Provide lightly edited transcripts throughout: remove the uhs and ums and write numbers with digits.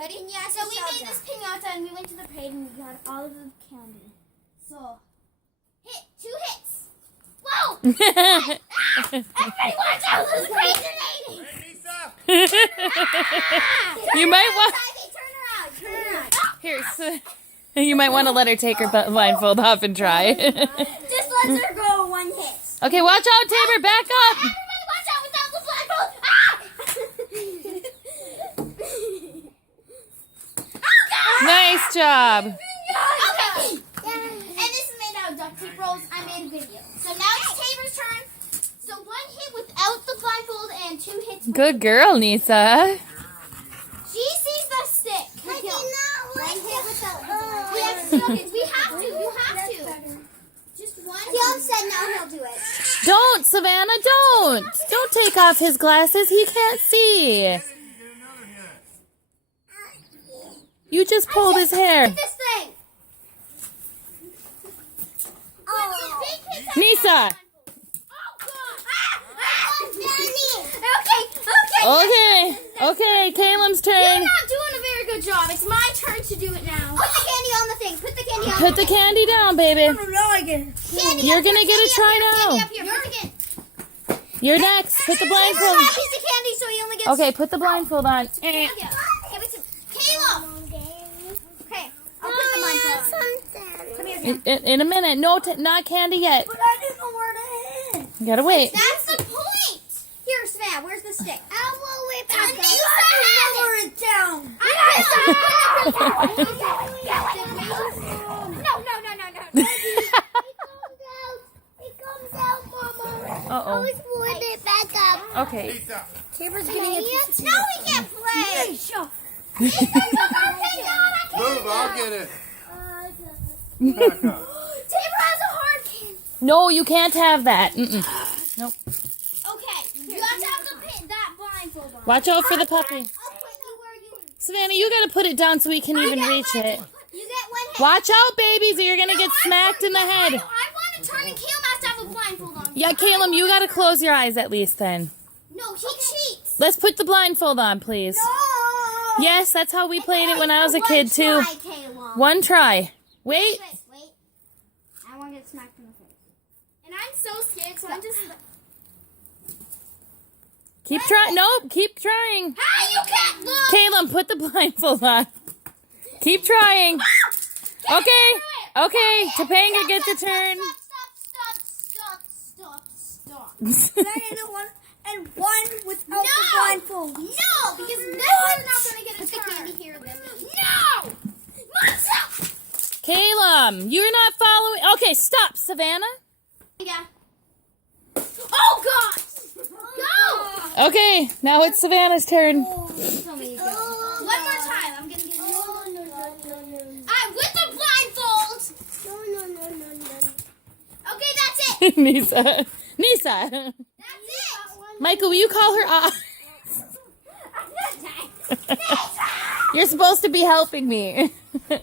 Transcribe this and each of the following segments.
Ready? Yeah, so we made this piñata and we went to the parade and we got all of the candy. So, hit, 2 hits. Whoa! Everybody watch out, this is crazy. You might want... Turn around. Here, you might want to let her take her blindfold off and try. Just let her go 1 hit. Okay, watch out, Tabor, back up! Everybody watch out without the blindfold! Nice job. Okay. And this is made out of duct tape rolls. I made a video. So now it's Tabor's turn. So 1 hit without the blindfold and 2 hits. Good girl, Nisa. She sees the stick. I do not like it without we have to. We have to. You have to. Just 1. Dion said now he'll do it. Don't, Savannah, don't. Don't take off his glasses. He can't see. You just pulled his hair. This thing. Oh. Nisa. Okay, Caleb's turn. You're not doing a very good job. It's my turn to do it now. Put the candy on the thing. Put the candy on Put the candy down, baby. I get it. You're going to get a try now. You're next. Put the blindfold. Piece of candy so he only gets... Okay, put the blindfold on. Give it to Caleb. Okay, I'll put the blindfold on. Come here. In a minute. No, not candy yet. But I didn't know where to hit. You gotta wait. That's the point. Here, Savannah, where's the stick? I will whip it. Lower it down. No. It comes out, Mama. Uh-oh. Always put it back up. Okay. Tabor's getting it. No, we can't play. Move, I'll get it. Tabor has a hard can. No, you can't have that. Mm-mm. Nope. Okay, you have to have that blindfold on. Watch out for the puppy. I'll put you where you... Savannah, you gotta put it down so we can even reach it. You get 1 hit. Watch out, babies, or you're gonna get smacked in the head. I want to turn and Caleb has to have a blindfold on. Yeah, Caleb, you gotta close your eyes at least then. No, he cheats. Let's put the blindfold on, please. No. Yes, that's how we played it when I was a kid, too. Try, Caleb. 1 try. Wait. Wait. I want to get smacked in the face. And I'm so scared, so I'm just... Keep trying. Nope, keep trying. How you can't look? Caleb, put the blindfold on. Keep trying. Okay. Topanga gets a turn. Stop. And 1 without the blindfold. No, because then we're not going to get a turn. Candy here then. No! Monster! Caleb, you're not following. Okay, stop, Savannah. Yeah. Oh, God! Go! Okay, now it's Savannah's turn. One more time. I'm going to get you. I'm with the blindfold. No. Okay, that's it. Nisa. That's it. Michael, will you call her off? You're supposed to be helping me. Get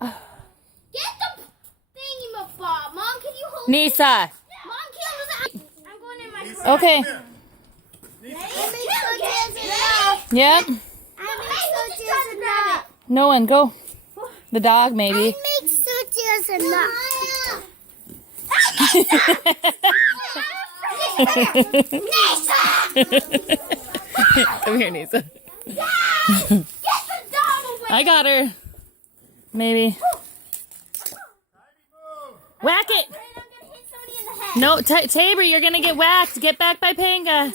the thingy-ma-bob. Mom, can you hold Nisa. Mom, I'm going in my car. Okay. Yep. No one, go. The dog, maybe. Come here, Nisa. I got her. Maybe. Whack it. No, Tabor, you're going to get whacked. Get back by Panga.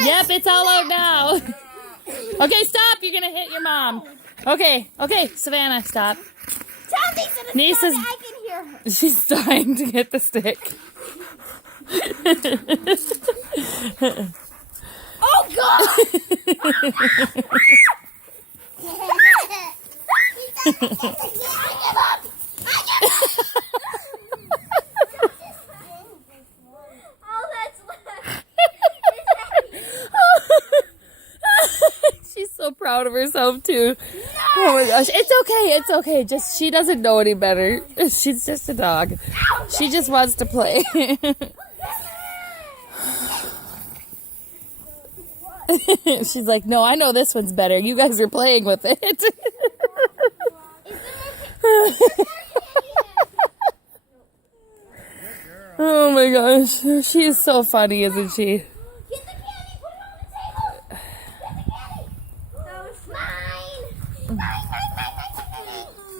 Yep, it's all out now. Okay, stop. You're going to hit your mom. Okay, Savannah, stop. Nisa's, I can hear her. she's trying to get the stick. Oh, God! I give up! All that's left. She's so proud of herself, too. Oh, my gosh. It's okay. Just, she doesn't know any better. She's just a dog. She just wants to play. She's like, no, I know this one's better. You guys are playing with it. Is there more Oh my gosh. She is so funny, isn't she? Get the candy, put it on the table. Get the candy. That was mine. Mine.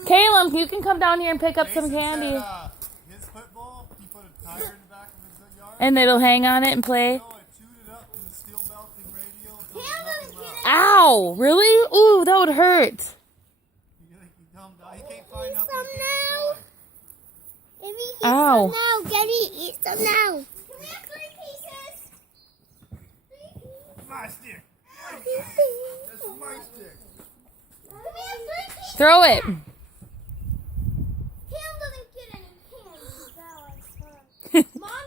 Caleb, you can come down here and pick up some candy. His football, he put a tire in the back of his yard. And it'll hang on it and play. It chewed it up to the steel belting radio. Until Cam nothing doesn't left. get it. Ow! Really? Ooh, that would hurt. He dumbed out. He can't find nothing Some to now. destroy. If he eats Ow. some now, Getty, eat some now. Can we have 3 pieces? 3 pieces. My stick. That's my stick. Can we have 3 pieces? Throw it. Cam doesn't get any candy. That was fun. Mom